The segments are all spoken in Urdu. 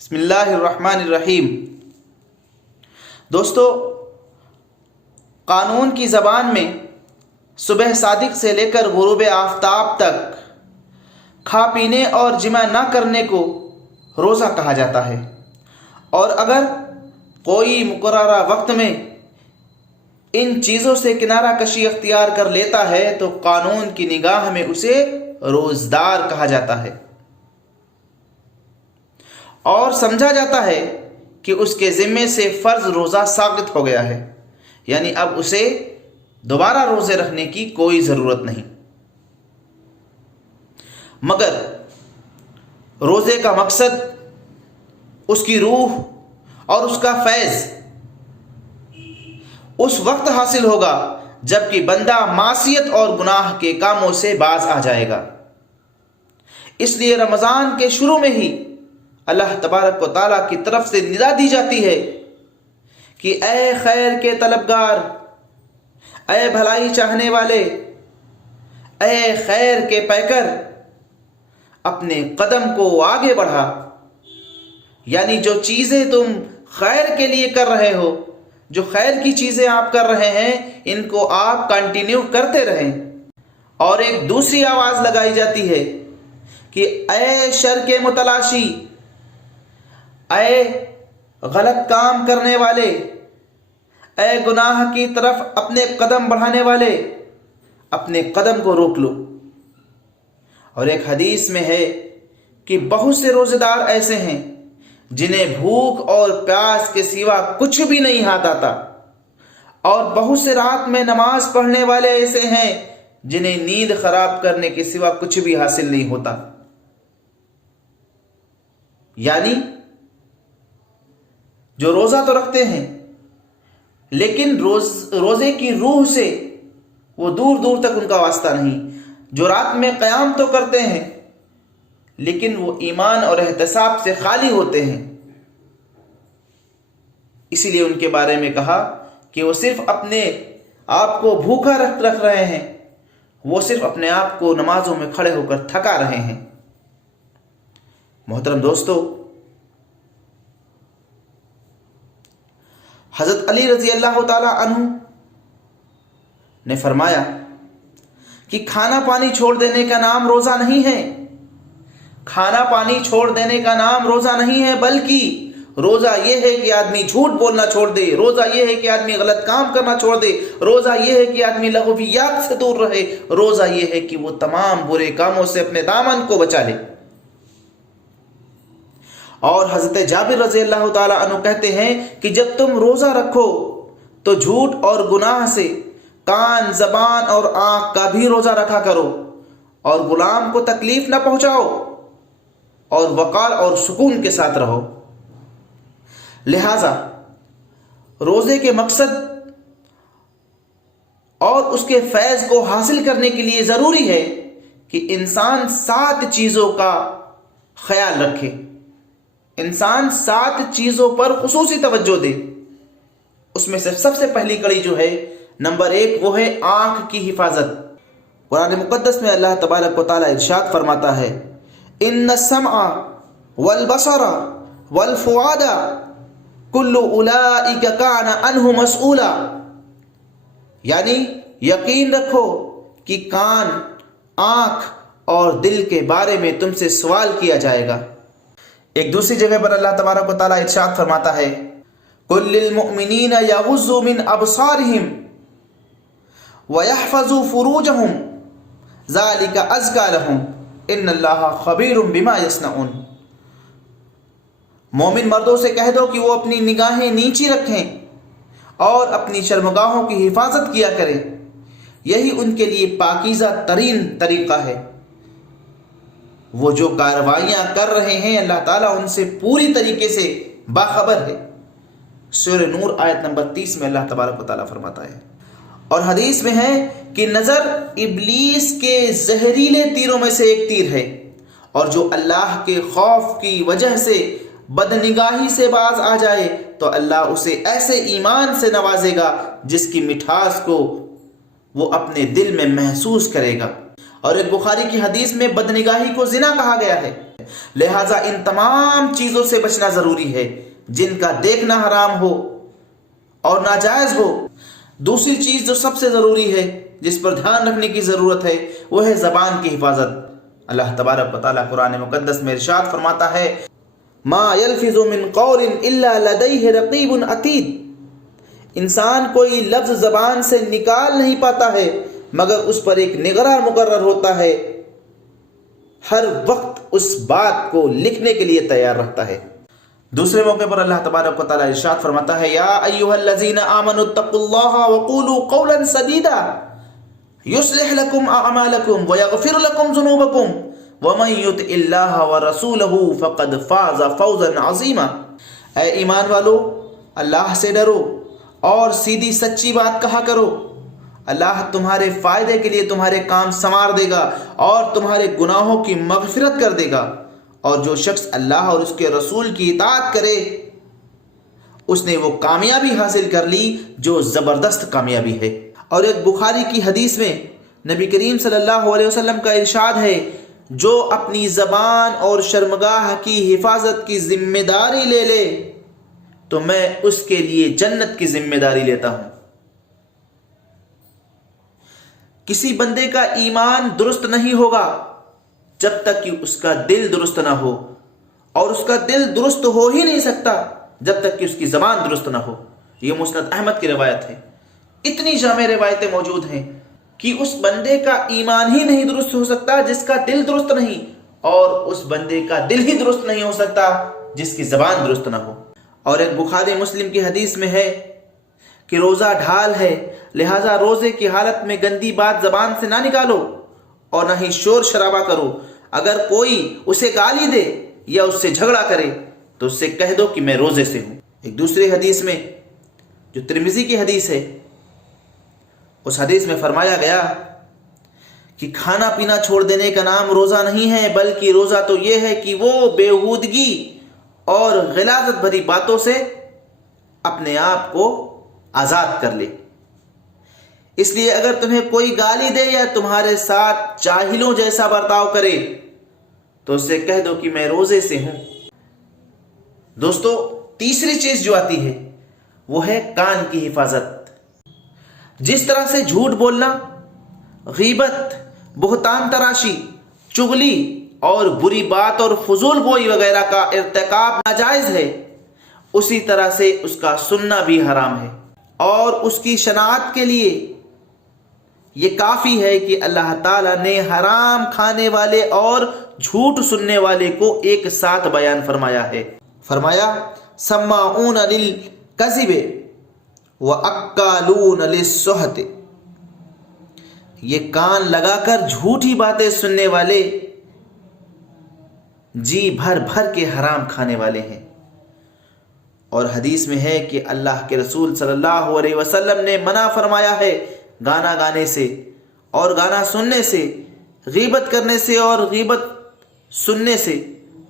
بسم اللہ الرحمن الرحیم۔ دوستو، قانون کی زبان میں صبح صادق سے لے کر غروب آفتاب تک کھا پینے اور جمع نہ کرنے کو روزہ کہا جاتا ہے، اور اگر کوئی مقررہ وقت میں ان چیزوں سے کنارہ کشی اختیار کر لیتا ہے تو قانون کی نگاہ میں اسے روزدار کہا جاتا ہے اور سمجھا جاتا ہے کہ اس کے ذمے سے فرض روزہ ساقط ہو گیا ہے، یعنی اب اسے دوبارہ روزے رکھنے کی کوئی ضرورت نہیں۔ مگر روزے کا مقصد، اس کی روح اور اس کا فیض اس وقت حاصل ہوگا جب کہ بندہ معصیت اور گناہ کے کاموں سے باز آ جائے گا۔ اس لیے رمضان کے شروع میں ہی اللہ تبارک و تعالیٰ کی طرف سے ندا دی جاتی ہے کہ اے خیر کے طلبگار، اے بھلائی چاہنے والے، اے خیر کے پیکر، اپنے قدم کو آگے بڑھا، یعنی جو چیزیں تم خیر کے لیے کر رہے ہو، جو خیر کی چیزیں آپ کر رہے ہیں، ان کو آپ کنٹینیو کرتے رہیں۔ اور ایک دوسری آواز لگائی جاتی ہے کہ اے شر کے متلاشی، اے غلط کام کرنے والے، اے گناہ کی طرف اپنے قدم بڑھانے والے، اپنے قدم کو روک لو۔ اور ایک حدیث میں ہے کہ بہت سے روزے دار ایسے ہیں جنہیں بھوک اور پیاس کے سوا کچھ بھی نہیں ہاتھ آتا، اور بہت سے رات میں نماز پڑھنے والے ایسے ہیں جنہیں نیند خراب کرنے کے سوا کچھ بھی حاصل نہیں ہوتا۔ یعنی جو روزہ تو رکھتے ہیں لیکن روزے کی روح سے وہ دور دور تک ان کا واسطہ نہیں، جو رات میں قیام تو کرتے ہیں لیکن وہ ایمان اور احتساب سے خالی ہوتے ہیں۔ اسی لیے ان کے بارے میں کہا کہ وہ صرف اپنے آپ کو بھوکا رکھ رہے ہیں، وہ صرف اپنے آپ کو نمازوں میں کھڑے ہو کر تھکا رہے ہیں۔ محترم دوستو، حضرت علی رضی اللہ تعالی عنہ نے فرمایا کہ کھانا پانی چھوڑ دینے کا نام روزہ نہیں ہے، کھانا پانی چھوڑ دینے کا نام روزہ نہیں ہے، بلکہ روزہ یہ ہے کہ آدمی جھوٹ بولنا چھوڑ دے، روزہ یہ ہے کہ آدمی غلط کام کرنا چھوڑ دے، روزہ یہ ہے کہ آدمی لغویات سے دور رہے، روزہ یہ ہے کہ وہ تمام برے کاموں سے اپنے دامن کو بچا لے۔ اور حضرت جابر رضی اللہ تعالی عنہ کہتے ہیں کہ جب تم روزہ رکھو تو جھوٹ اور گناہ سے کان، زبان اور آنکھ کا بھی روزہ رکھا کرو، اور غلام کو تکلیف نہ پہنچاؤ، اور وقار اور سکون کے ساتھ رہو۔ لہذا روزے کے مقصد اور اس کے فیض کو حاصل کرنے کے لیے ضروری ہے کہ انسان 7 چیزوں کا خیال رکھے، انسان 7 چیزوں پر خصوصی توجہ دے۔ اس میں سے سب سے پہلی کڑی جو ہے، نمبر 1، وہ ہے آنکھ کی حفاظت۔ قرآن مقدس میں اللہ تبارک و تعالی ارشاد فرماتا ہے، ان السمع والبصر والفؤاد کل اولئک کان عنہ مسئولا، یعنی یقین رکھو کہ کان، آنکھ اور دل کے بارے میں تم سے سوال کیا جائے گا۔ ایک دوسری جگہ پر اللہ تبارک و تعالی ارشاد فرماتا ہے، قل للمؤمنین یغضوا من ابصارہم ویحفظوا فروجہم ذلک ازکی لہم ان اللہ خبیر بما یصنعون۔ مومن مردوں سے کہہ دو کہ وہ اپنی نگاہیں نیچی رکھیں اور اپنی شرمگاہوں کی حفاظت کیا کریں، یہی ان کے لیے پاکیزہ ترین طریقہ ہے۔ وہ جو کارروائیاں کر رہے ہیں اللہ تعالیٰ ان سے پوری طریقے سے باخبر ہے۔ سورہ نور آیت نمبر 30 میں اللہ تبارک و تعالیٰ فرماتا ہے۔ اور حدیث میں ہے کہ نظر ابلیس کے زہریلے تیروں میں سے ایک تیر ہے، اور جو اللہ کے خوف کی وجہ سے بدنگاہی سے باز آ جائے تو اللہ اسے ایسے ایمان سے نوازے گا جس کی مٹھاس کو وہ اپنے دل میں محسوس کرے گا۔ اور ایک بخاری کی حدیث میں بدنگاہی کو زنا کہا گیا ہے۔ لہٰذا ان تمام چیزوں سے بچنا ضروری ہے جن کا دیکھنا حرام ہو اور ناجائز ہو۔ دوسری چیز جو سب سے ضروری ہے، جس پر دھیان رکھنے کی ضرورت ہے، وہ ہے زبان کی حفاظت۔ اللہ تبارک و تعالیٰ قرآن مقدس میں ارشاد فرماتا ہے، ما یلفظ من قول الا لدیہ رقیب عتید۔ انسان کوئی لفظ زبان سے نکال نہیں پاتا ہے مگر اس پر ایک نگراں مقرر ہوتا ہے، ہر وقت اس بات کو لکھنے کے لیے تیار رہتا ہے۔ دوسرے موقع پر اللہ تبارک و تعالیٰ ارشاد فرماتا ہے، یا ایھا الذین آمنوا اتقوا اللہ وقولوا قولا سدیدا یصلح لکم اعمالکم ویغفر لکم ذنوبکم ومن یطع اللہ ورسولہ فقد فاز فوزا عظیما۔ اے ایمان والو، اللہ سے ڈرو اور سیدھی سچی بات کہا کرو، اللہ تمہارے فائدے کے لیے تمہارے کام سنوار دے گا اور تمہارے گناہوں کی مغفرت کر دے گا، اور جو شخص اللہ اور اس کے رسول کی اطاعت کرے اس نے وہ کامیابی حاصل کر لی جو زبردست کامیابی ہے۔ اور ایک بخاری کی حدیث میں نبی کریم صلی اللہ علیہ وسلم کا ارشاد ہے، جو اپنی زبان اور شرمگاہ کی حفاظت کی ذمہ داری لے لے تو میں اس کے لیے جنت کی ذمہ داری لیتا ہوں۔ کسی بندے کا ایمان درست نہیں ہوگا جب تک کہ اس کا دل درست نہ ہو، اور اس کا دل درست ہو ہی نہیں سکتا جب تک کہ اس کی زبان درست نہ ہو۔ یہ مسند احمد کی روایت ہے۔ اتنی جامع روایتیں موجود ہیں کہ اس بندے کا ایمان ہی نہیں درست ہو سکتا جس کا دل درست نہیں، اور اس بندے کا دل ہی درست نہیں ہو سکتا جس کی زبان درست نہ ہو۔ اور ایک بخاری مسلم کی حدیث میں ہے کہ روزہ ڈھال ہے، لہٰذا روزے کی حالت میں گندی بات زبان سے نہ نکالو اور نہ ہی شور شرابہ کرو۔ اگر کوئی اسے گالی دے یا اس سے جھگڑا کرے تو اس سے کہہ دو کہ میں روزے سے ہوں۔ ایک دوسری حدیث میں جو ترمذی کی حدیث ہے، اس حدیث میں فرمایا گیا کہ کھانا پینا چھوڑ دینے کا نام روزہ نہیں ہے، بلکہ روزہ تو یہ ہے کہ وہ بیہودگی اور غلاظت بھری باتوں سے اپنے آپ کو آزاد کر لے۔ اس لیے اگر تمہیں کوئی گالی دے یا تمہارے ساتھ جاہلوں جیسا برتاؤ کرے تو اس سے کہہ دو کہ میں روزے سے ہوں۔ دوستو، تیسری چیز جو آتی ہے وہ ہے کان کی حفاظت۔ جس طرح سے جھوٹ بولنا، غیبت، بہتان تراشی، چغلی اور بری بات اور فضول گوئی وغیرہ کا ارتکاب ناجائز ہے، اسی طرح سے اس کا سننا بھی حرام ہے۔ اور اس کی شناعت کے لیے یہ کافی ہے کہ اللہ تعالیٰ نے حرام کھانے والے اور جھوٹ سننے والے کو ایک ساتھ بیان فرمایا ہے۔ فرمایا، سماعون للکذب واکالون للسحت۔ یہ کان لگا کر جھوٹی باتیں سننے والے جی بھر بھر کے حرام کھانے والے ہیں۔ اور حدیث میں ہے کہ اللہ کے رسول صلی اللہ علیہ وسلم نے منع فرمایا ہے گانا گانے سے اور گانا سننے سے، غیبت کرنے سے اور غیبت سننے سے،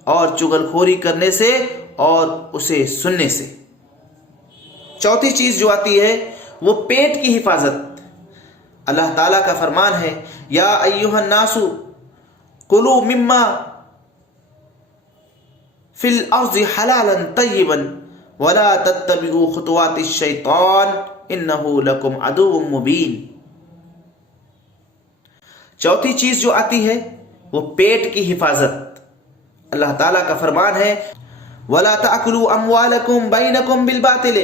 اور چغلخوری کرنے سے اور اسے سننے سے۔ چوتھی چیز جو آتی ہے وہ پیٹ کی حفاظت۔ اللہ تعالیٰ کا فرمان ہے، یا ایھا الناس کلوا مما فی الارض حلالا طیبا ولا تتبعوا خطوات الشیطان انہ لکم عدو مبین۔ چوتھی چیز جو آتی ہے وہ پیٹ کی حفاظت۔ اللہ تعالیٰ کا فرمان ہے، ولا تأکلوا اموالکم بینکم بالباطل،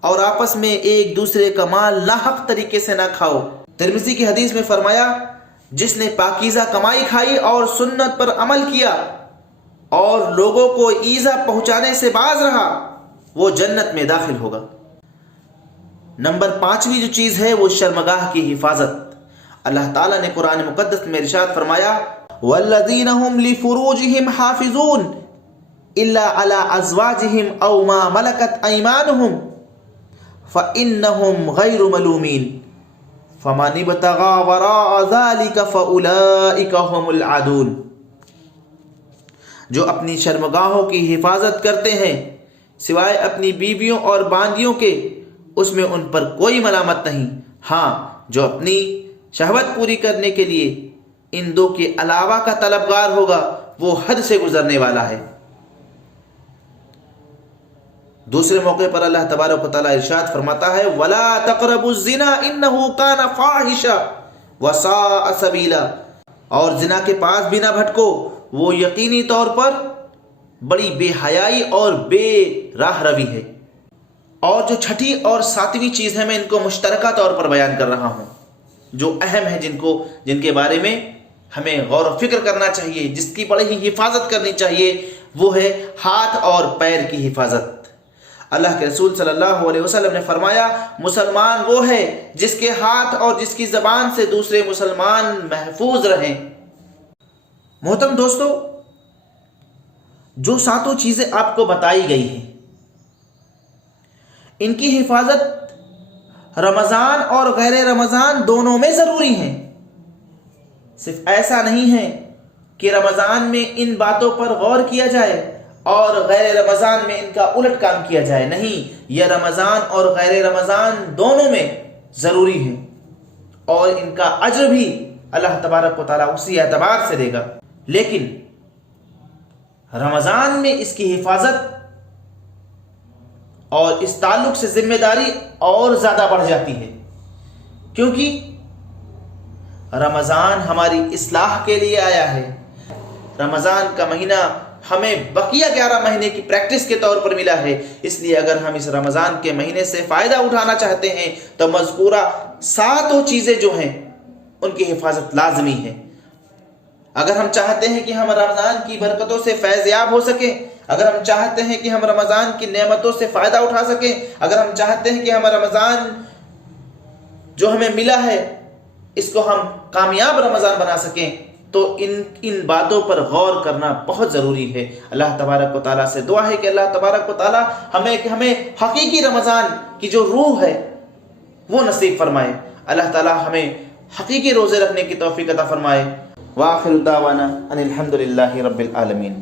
اور آپس میں ایک دوسرے کا مال ناحق طریقے سے نہ کھاؤ۔ ترمذی کی حدیث میں فرمایا، جس نے پاکیزہ کمائی کھائی اور سنت پر عمل کیا اور لوگوں کو ایذا پہنچانے سے باز رہا، وہ جنت میں داخل ہوگا۔ نمبر 5ویں جو چیز ہے وہ شرمگاہ کی حفاظت۔ اللہ تعالیٰ نے قرآن مقدس میں ارشاد فرمایا، والذین هم لفروجهم حافظون الا علی ازواجهم او ما ملکت ایمانهم فانهم غیر ملومین فمن ابتغى وراء ذلك فاولئک هم العادون۔ جو اپنی شرمگاہوں کی حفاظت کرتے ہیں سوائے اپنی بیویوں اور باندیوں کے، اس میں ان پر کوئی ملامت نہیں۔ ہاں، جو اپنی شہوت پوری کرنے کے لیے ان دو کے علاوہ کا طلبگار ہوگا وہ حد سے گزرنے والا ہے۔ دوسرے موقع پر اللہ تبارک و تعالیٰ ارشاد فرماتا ہے وَلَا تَقْرَبُوا الزِّنَا إِنَّهُ كَانَ فَاحِشًا وَسَاءَ سَبِيلًا، اور زنا کے پاس بھی نہ بھٹکو، وہ یقینی طور پر بڑی بے حیائی اور بے راہ روی ہے۔ اور جو چھٹی اور ساتویں چیز ہے، میں ان کو مشترکہ طور پر بیان کر رہا ہوں، جو اہم ہے، جن کے بارے میں ہمیں غور و فکر کرنا چاہیے، جس کی بڑی ہی حفاظت کرنی چاہیے، وہ ہے ہاتھ اور پیر کی حفاظت۔ اللہ کے رسول صلی اللہ علیہ وسلم نے فرمایا مسلمان وہ ہے جس کے ہاتھ اور جس کی زبان سے دوسرے مسلمان محفوظ رہیں۔ محترم دوستو، جو ساتوں چیزیں آپ کو بتائی گئی ہیں، ان کی حفاظت رمضان اور غیر رمضان دونوں میں ضروری ہے۔ صرف ایسا نہیں ہے کہ رمضان میں ان باتوں پر غور کیا جائے اور غیر رمضان میں ان کا الٹ کام کیا جائے، نہیں، یہ رمضان اور غیر رمضان دونوں میں ضروری ہے، اور ان کا اجر بھی اللہ تبارک و تعالیٰ اسی اعتبار سے دے گا۔ لیکن رمضان میں اس کی حفاظت اور اس تعلق سے ذمہ داری اور زیادہ بڑھ جاتی ہے، کیونکہ رمضان ہماری اصلاح کے لیے آیا ہے۔ رمضان کا مہینہ ہمیں بقیہ 11 مہینے کی پریکٹس کے طور پر ملا ہے، اس لیے اگر ہم اس رمضان کے مہینے سے فائدہ اٹھانا چاہتے ہیں تو مذکورہ ساتوں چیزیں جو ہیں ان کی حفاظت لازمی ہے۔ اگر ہم چاہتے ہیں کہ ہم رمضان کی برکتوں سے فیض یاب ہو سکیں، اگر ہم چاہتے ہیں کہ ہم رمضان کی نعمتوں سے فائدہ اٹھا سکیں، اگر ہم چاہتے ہیں کہ ہم رمضان جو ہمیں ملا ہے اس کو ہم کامیاب رمضان بنا سکیں، تو ان باتوں پر غور کرنا بہت ضروری ہے۔ اللہ تبارک و تعالیٰ سے دعا ہے کہ اللہ تبارک و تعالیٰ ہمیں حقیقی رمضان کی جو روح ہے وہ نصیب فرمائے۔ اللہ تعالیٰ ہمیں حقیقی روزے رکھنے کی توفیق عطا فرمائے۔ وآخر دعوانا ان الحمد للہ رب العالمین۔